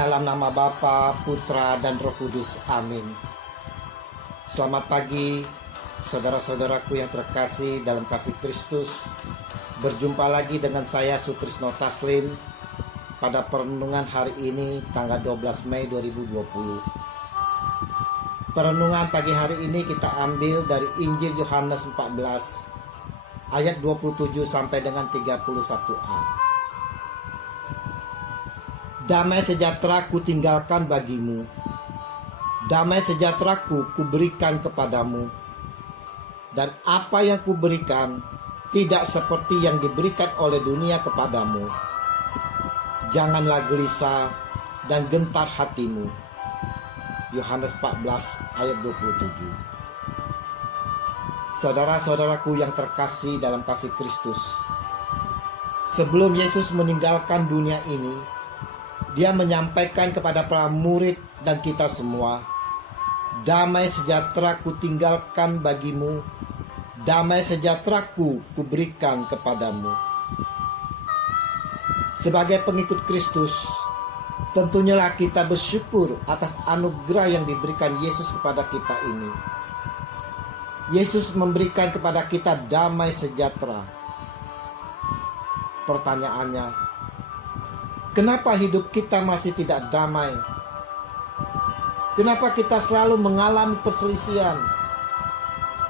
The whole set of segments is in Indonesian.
Dalam nama Bapa, Putra, dan Roh Kudus. Amin. Selamat pagi, saudara-saudaraku yang terkasih dalam kasih Kristus. Berjumpa lagi dengan saya Sutrisno Taslim pada perenungan hari ini tanggal 12 Mei 2020. Perenungan pagi hari ini kita ambil dari Injil Yohanes 14 ayat 27 sampai dengan 31a. Damai sejahtera ku tinggalkan bagimu, damai sejahtera ku berikan kepadamu, dan apa yang ku berikan tidak seperti yang diberikan oleh dunia kepadamu. Janganlah gelisah dan gentar hatimu. Yohanes 14 ayat 27. Saudara-saudaraku yang terkasih dalam kasih Kristus, sebelum Yesus meninggalkan dunia ini, Dia menyampaikan kepada para murid dan kita semua, damai sejahtera ku tinggalkan bagimu, damai sejahtera ku berikan kepadamu. Sebagai pengikut Kristus, tentunya kita bersyukur atas anugerah yang diberikan Yesus kepada kita ini. Yesus memberikan kepada kita damai sejahtera. Pertanyaannya, kenapa hidup kita masih tidak damai? Kenapa kita selalu mengalami perselisihan?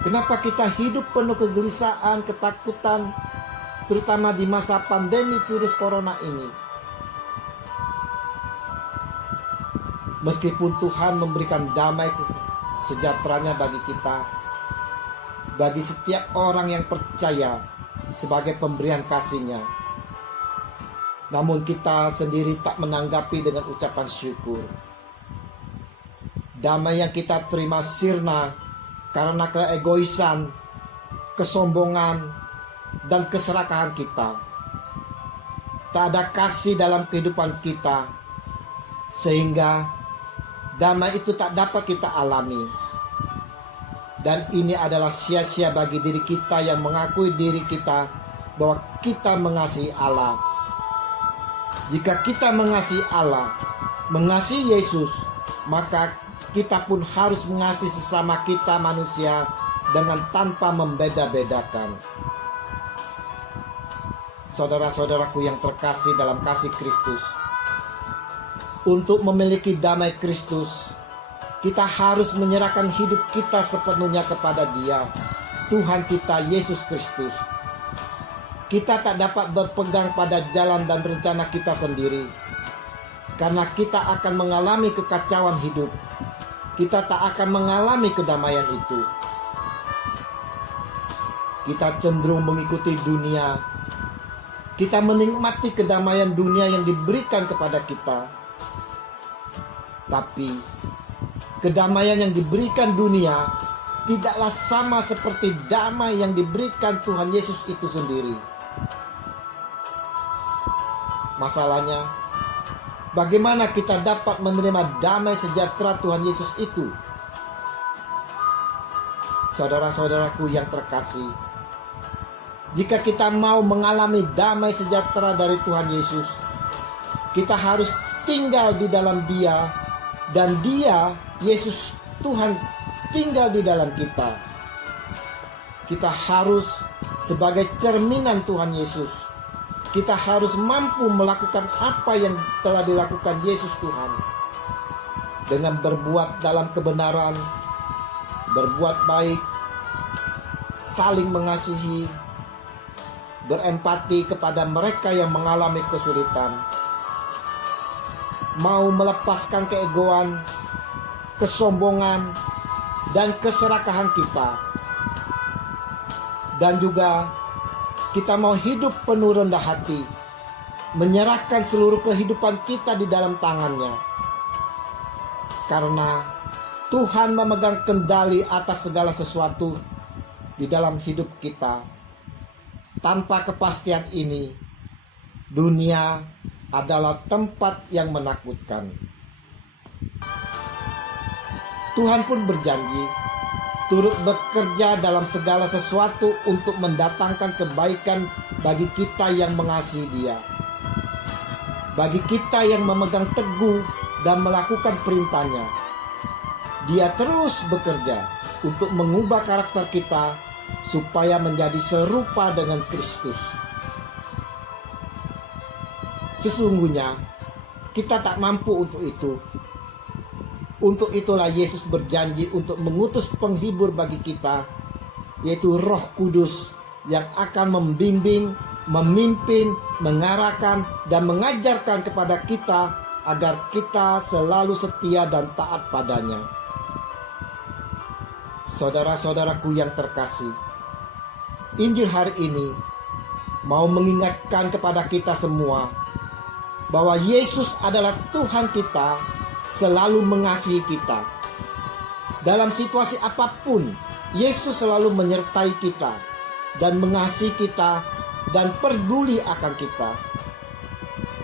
Kenapa kita hidup penuh kegelisahan, ketakutan, terutama di masa pandemi virus corona ini? Meskipun Tuhan memberikan damai sejahteranya bagi kita, bagi setiap orang yang percaya sebagai pemberian kasih-Nya, namun kita sendiri tak menanggapi dengan ucapan syukur. Damai yang kita terima sirna karena keegoisan, kesombongan, dan keserakahan kita. Tak ada kasih dalam kehidupan kita, sehingga damai itu tak dapat kita alami. Dan ini adalah sia-sia bagi diri kita yang mengakui diri kita bahwa kita mengasihi Allah. Jika kita mengasihi Allah, mengasihi Yesus, maka kita pun harus mengasihi sesama kita manusia dengan tanpa membeda-bedakan. Saudara-saudaraku yang terkasih dalam kasih Kristus, untuk memiliki damai Kristus, kita harus menyerahkan hidup kita sepenuhnya kepada Dia, Tuhan kita Yesus Kristus. Kita tak dapat berpegang pada jalan dan rencana kita sendiri, karena kita akan mengalami kekacauan hidup. Kita tak akan mengalami kedamaian itu. Kita cenderung mengikuti dunia. Kita menikmati kedamaian dunia yang diberikan kepada kita. Tapi kedamaian yang diberikan dunia tidaklah sama seperti damai yang diberikan Tuhan Yesus itu sendiri. Masalahnya, bagaimana kita dapat menerima damai sejahtera Tuhan Yesus itu? Saudara-saudaraku yang terkasih, jika kita mau mengalami damai sejahtera dari Tuhan Yesus, kita harus tinggal di dalam Dia, dan Dia, Yesus Tuhan, tinggal di dalam kita. Kita harus sebagai cerminan Tuhan Yesus. Kita harus mampu melakukan apa yang telah dilakukan Yesus Tuhan, dengan berbuat dalam kebenaran, berbuat baik, saling mengasihi, berempati kepada mereka yang mengalami kesulitan, mau melepaskan keegoan, kesombongan, dan keserakahan kita, dan juga kita mau hidup penuh rendah hati, menyerahkan seluruh kehidupan kita di dalam tangan-Nya. Karena Tuhan memegang kendali atas segala sesuatu di dalam hidup kita. Tanpa kepastian ini, dunia adalah tempat yang menakutkan. Tuhan pun berjanji turut bekerja dalam segala sesuatu untuk mendatangkan kebaikan bagi kita yang mengasihi Dia. Bagi kita yang memegang teguh dan melakukan perintahnya. Dia terus bekerja untuk mengubah karakter kita supaya menjadi serupa dengan Kristus. Sesungguhnya kita tak mampu untuk itu. Untuk itulah Yesus berjanji untuk mengutus penghibur bagi kita, yaitu Roh Kudus yang akan membimbing, memimpin, mengarahkan, dan mengajarkan kepada kita agar kita selalu setia dan taat padanya. Saudara-saudaraku yang terkasih, Injil hari ini mau mengingatkan kepada kita semua bahwa Yesus adalah Tuhan kita, selalu mengasihi kita. Dalam situasi apapun, Yesus selalu menyertai kita dan mengasihi kita dan peduli akan kita.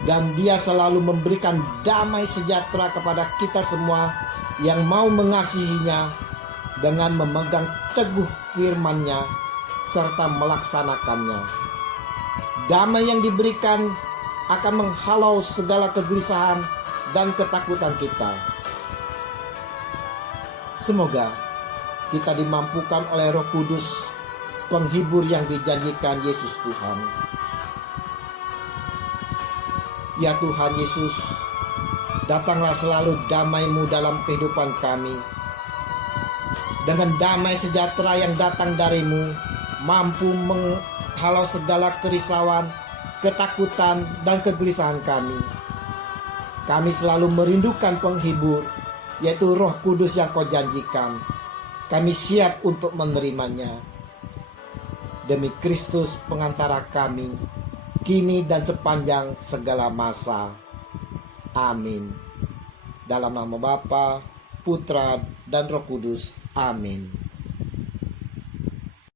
Dan Dia selalu memberikan damai sejahtera kepada kita semua yang mau mengasihinya dengan memegang teguh firman-Nya serta melaksanakannya. Damai yang diberikan akan menghalau segala kegelisahan dan ketakutan kita. Semoga kita dimampukan oleh Roh Kudus, penghibur yang dijanjikan Yesus Tuhan. Ya Tuhan Yesus, datanglah selalu damai-Mu dalam kehidupan kami. Dengan damai sejahtera yang datang dari-Mu, mampu menghalau segala kerisauan, ketakutan, dan kegelisahan kami. Kami selalu merindukan penghibur, yaitu Roh Kudus yang Kau janjikan. Kami siap untuk menerimanya. Demi Kristus pengantara kami, kini dan sepanjang segala masa. Amin. Dalam nama Bapa, Putra, dan Roh Kudus. Amin.